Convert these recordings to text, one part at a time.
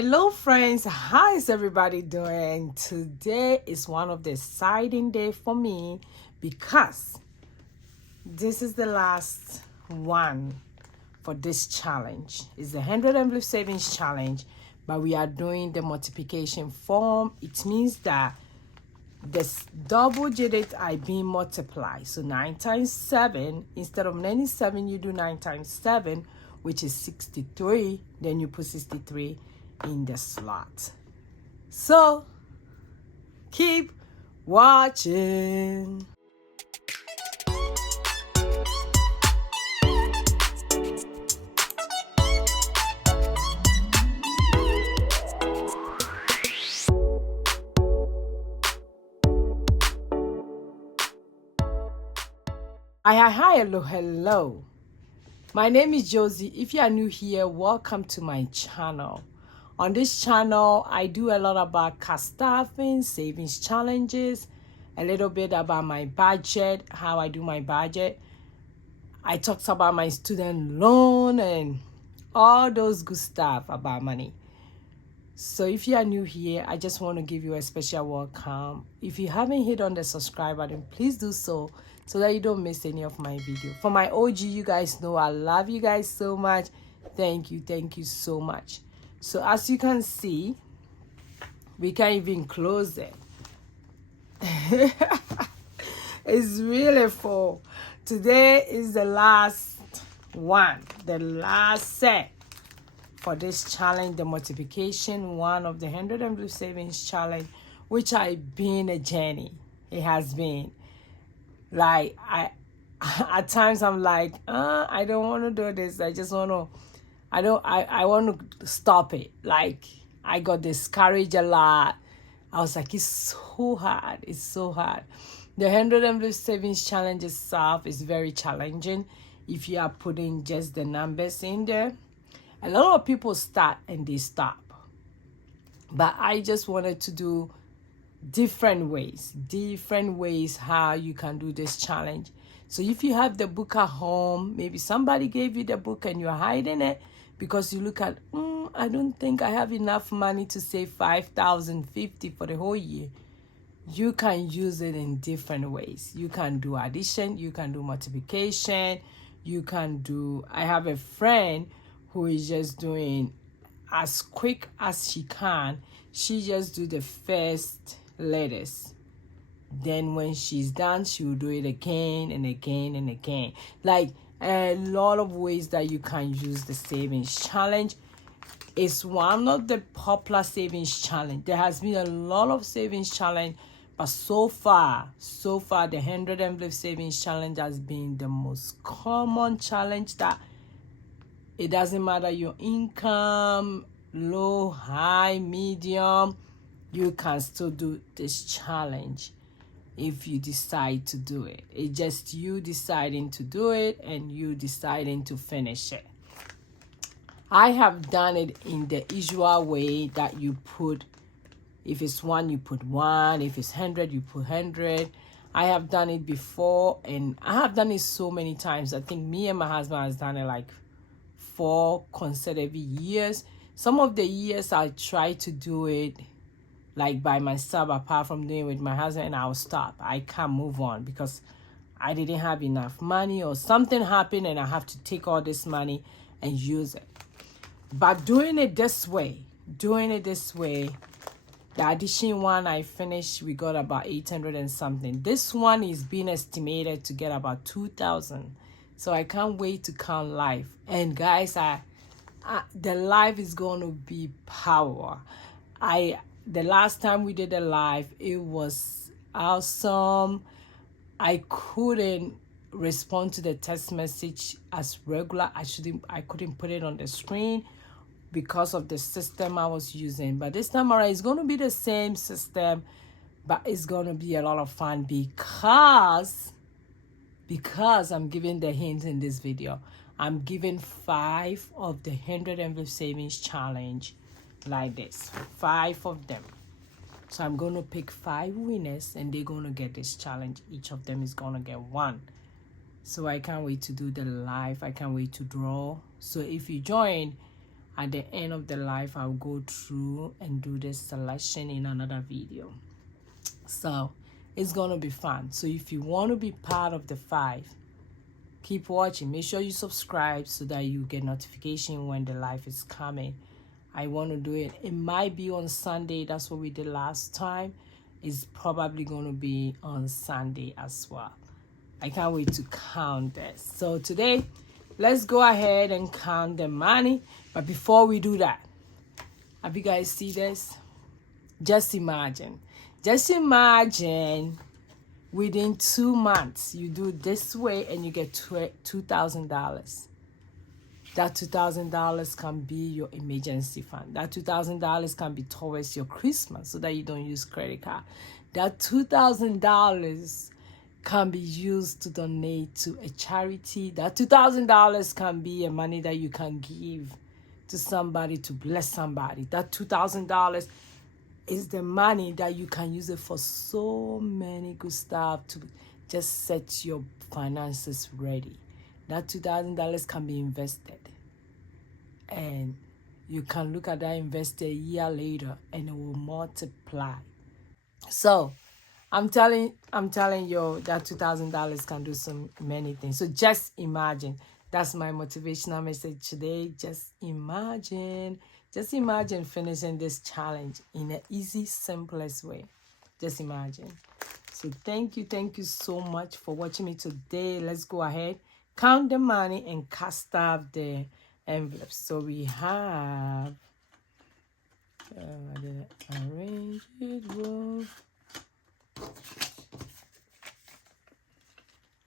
Hello friends, how is everybody doing? Today is one of the exciting days for me because this is the last one for this challenge. It's the 100 envelope savings challenge, but we are doing the multiplication form. It means that this double digit I being multiplied. So 9 times 7, instead of 97, you do 9 times 7, which is 63. Then you put 63 in the slot. So keep watching. Hi, hello. My name is Josy. If you are new here, welcome to my channel. On this channel, I do a lot about cash staffing, savings challenges, a little bit about my budget, how I do my budget. I talked about my student loan and all those good stuff about money. So if you are new here, I just want to give you a special welcome. If you haven't hit on the subscribe button, please do so that you don't miss any of my video. For my OG, you guys know I love you guys so much. Thank you so much. So as you can see, we can't even close it. It's really full. Today is the last one, the last set for this challenge, the multiplication one of the 100 envelope savings challenge, which I've been a journey. It has been like at times I'm like, I don't want to do this. I just want to. I want to stop it. Like, I got discouraged a lot. I was like, it's so hard. It's so hard. The 100 envelope savings challenge itself is very challenging if you are putting just the numbers in there. A lot of people start and they stop. But I just wanted to do different ways how you can do this challenge. So if you have the book at home, maybe somebody gave you the book and you're hiding it because you look at, I don't think I have enough money to save $5,050 for the whole year. You can use it in different ways. You can do addition, you can do multiplication, you can do, I have a friend who is just doing as quick as she can. She just do the first letters. Then when she's done, she will do it again and again and again. Like a lot of ways that you can use the savings challenge. It's one of the popular savings challenge. There has been a lot of savings challenge, but so far, the 100 envelope savings challenge has been the most common challenge that it doesn't matter your income, low, high, medium, you can still do this challenge if you decide to do it. It's just you deciding to do it and you deciding to finish it. I have done it in the usual way that you put, if it's 1, you put 1. If it's 100, you put 100. I have done it before and I have done it so many times. I think me and my husband has done it like 4 consecutive years. Some of the years I try to do it like by myself, apart from doing it with my husband, and I'll stop. I can't move on because I didn't have enough money or something happened and I have to take all this money and use it. But doing it this way, the addition one I finished, we got about 800 and something. This one is being estimated to get about 2,000. So I can't wait to count live. And guys, the live is going to be power. The last time we did a live, it was awesome. I couldn't respond to the text message as regular. I couldn't put it on the screen because of the system I was using. But this time around, it's going to be the same system, but it's going to be a lot of fun because I'm giving the hint in this video. I'm giving 5 of the 100 envelope savings challenge like this. 5 of them. So I'm going to pick 5 winners and they're going to get this challenge. Each of them is going to get 1. So I can't wait to do the live. I can't wait to draw. So if you join, At the end of the life, I'll go through and do this selection in another video. So it's gonna be fun. So if you want to be part of the 5, keep watching. Make sure you subscribe so that you get notification when the live is coming. I want to do it. It might be on Sunday. That's what we did last time. It's probably going to be on Sunday as well. I can't wait to count this. So today, let's go ahead and count the money. But before we do that, have you guys see this? Just imagine. Just imagine within 2 months, you do this way and you get $2,000. That $2,000 can be your emergency fund. That $2,000 can be towards your Christmas so that you don't use credit card. That $2,000 can be used to donate to a charity. That $2,000 can be a money that you can give to somebody to bless somebody. That $2,000 is the money that you can use it for so many good stuff to just set your finances ready. That $2,000 can be invested, and you can look at that invested a year later and it will multiply. So I'm telling you that $2,000 can do so many things. So just imagine. That's my motivational message today. Just imagine finishing this challenge in an easy, simplest way. Just imagine. So thank you so much for watching me today. Let's go ahead, count the money and cast out the envelopes. So we have arrange it well.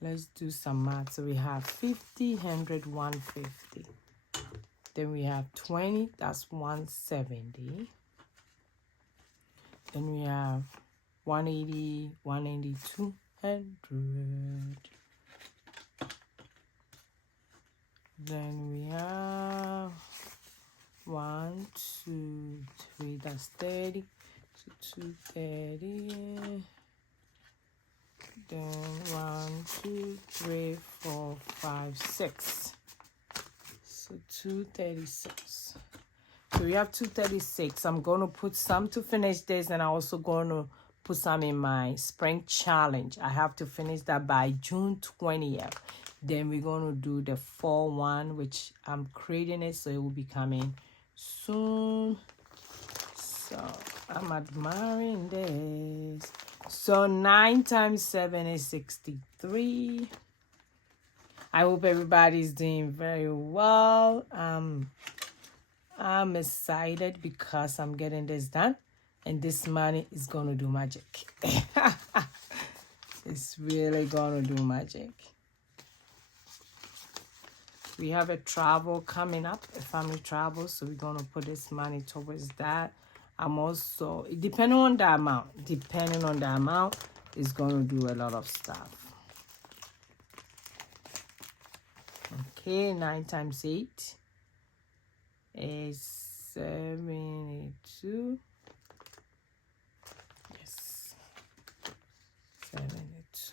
Let's do some math. So we have 50, 100, 150. Then we have 20, that's 170. Then we have 180, 180, 200. Then we have 1, 2, 3, that's 30. So 230. Then 1, 2, 3, 4, 5, 6. So 236. So we have 236. I'm going to put some to finish this, and I'm also going to put some in my spring challenge. I have to finish that by June 20th. Then we're going to do the 4-1, which I'm creating it, so it will be coming soon. So I'm admiring this. So 9 times 7 is 63. I hope everybody's doing very well. I'm excited because I'm getting this done, and this money is going to do magic. It's really going to do magic. We have a travel coming up, a family travel, so we're going to put this money towards that. I'm also, depending on the amount, it's going to do a lot of stuff. Okay, 9 times 8 is 72. Yes, 72.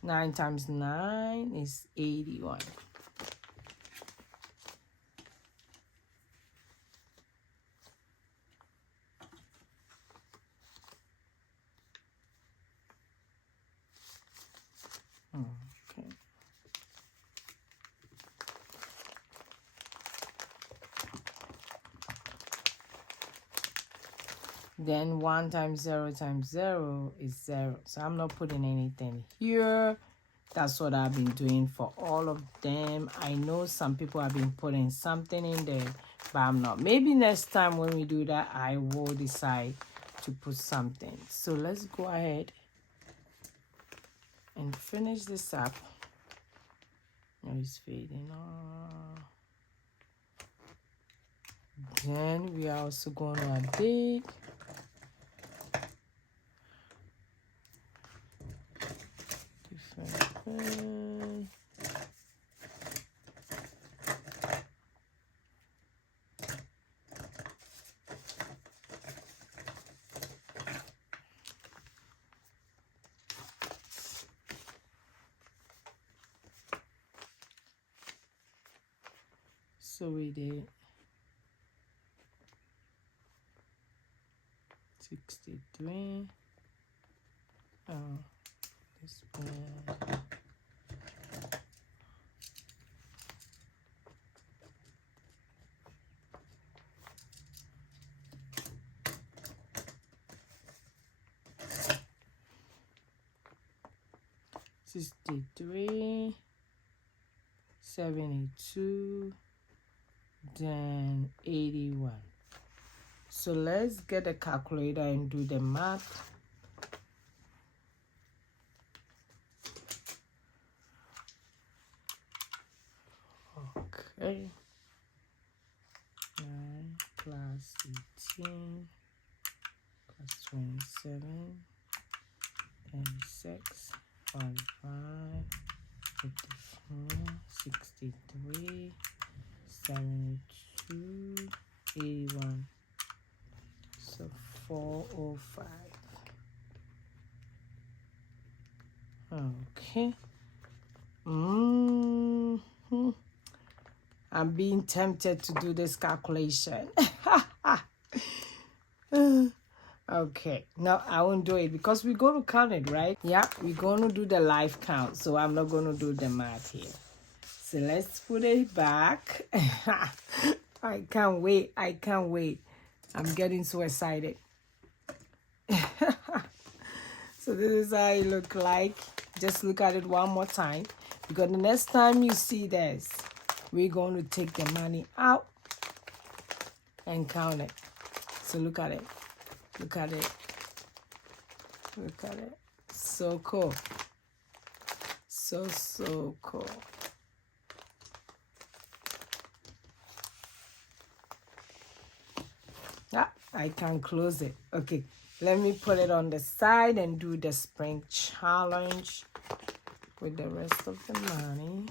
9 times 9 is 81. Okay. Then 1 times 0 is 0. So I'm not putting anything here. That's what I've been doing for all of them. I know some people have been putting something in there, but I'm not. Maybe next time when we do that, I will decide to put something. So let's go ahead and finish this up. Now it's fading off. Then we are also going to update. So we did 63. Oh, this one. 63, 72, then 81. So let's get a calculator and do the math. Okay. 9 plus 18 plus 27 and 6, 45, 54, 63, 72, 81. So 405. Okay. I'm being tempted to do this calculation. Okay, no, I won't do it because we're going to count it, right? Yeah, we're going to do the live count, so I'm not going to do the math here. So let's put it back. I can't wait. I can't wait. I'm getting so excited. So this is how it look like. Just look at it one more time, because the next time you see this, we're going to take the money out and count it. So look at it. Look at it. Look at it. So cool. So cool. Ah, I can close it. Okay, let me put it on the side and do the spring challenge with the rest of the money.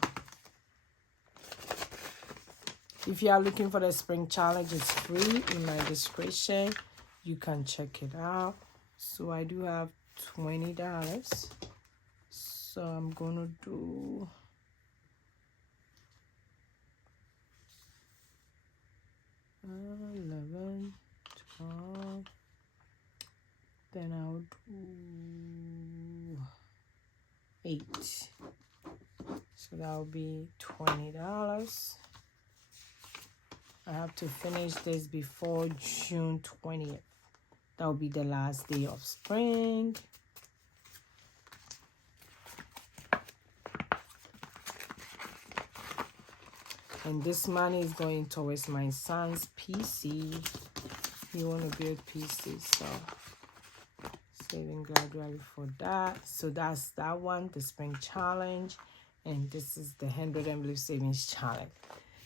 If you are looking for the spring challenge, it's free in my description. You can check it out. So I do have $20. So I'm gonna do $11, $12. Then I'll do 8. So that'll be $20. I have to finish this before June 20th. That will be the last day of spring. And this money is going towards my son's PC. He want to build PC, so saving gradually for that. So that's that one, the spring challenge. And this is the 100 envelope savings challenge.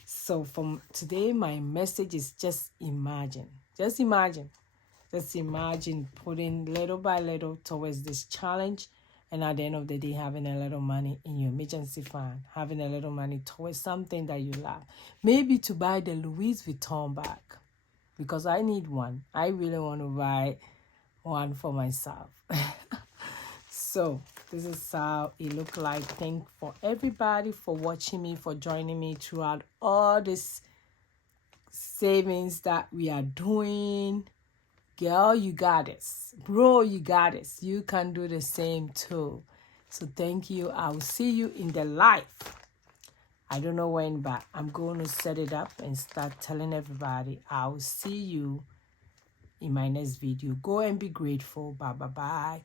So from today, my message is just imagine. Just imagine. Just imagine putting little by little towards this challenge, and at the end of the day, having a little money in your emergency fund, having a little money towards something that you love. Maybe to buy the Louis Vuitton bag, because I need one. I really want to buy one for myself. So this is how it look like. Thank for everybody for watching me, for joining me throughout all this savings that we are doing. Girl, you got this. Bro, you got this. You can do the same too. So thank you. I'll see you in the live. I don't know when, but I'm going to set it up and start telling everybody. I'll see you in my next video. Go and be grateful. Bye, bye, bye.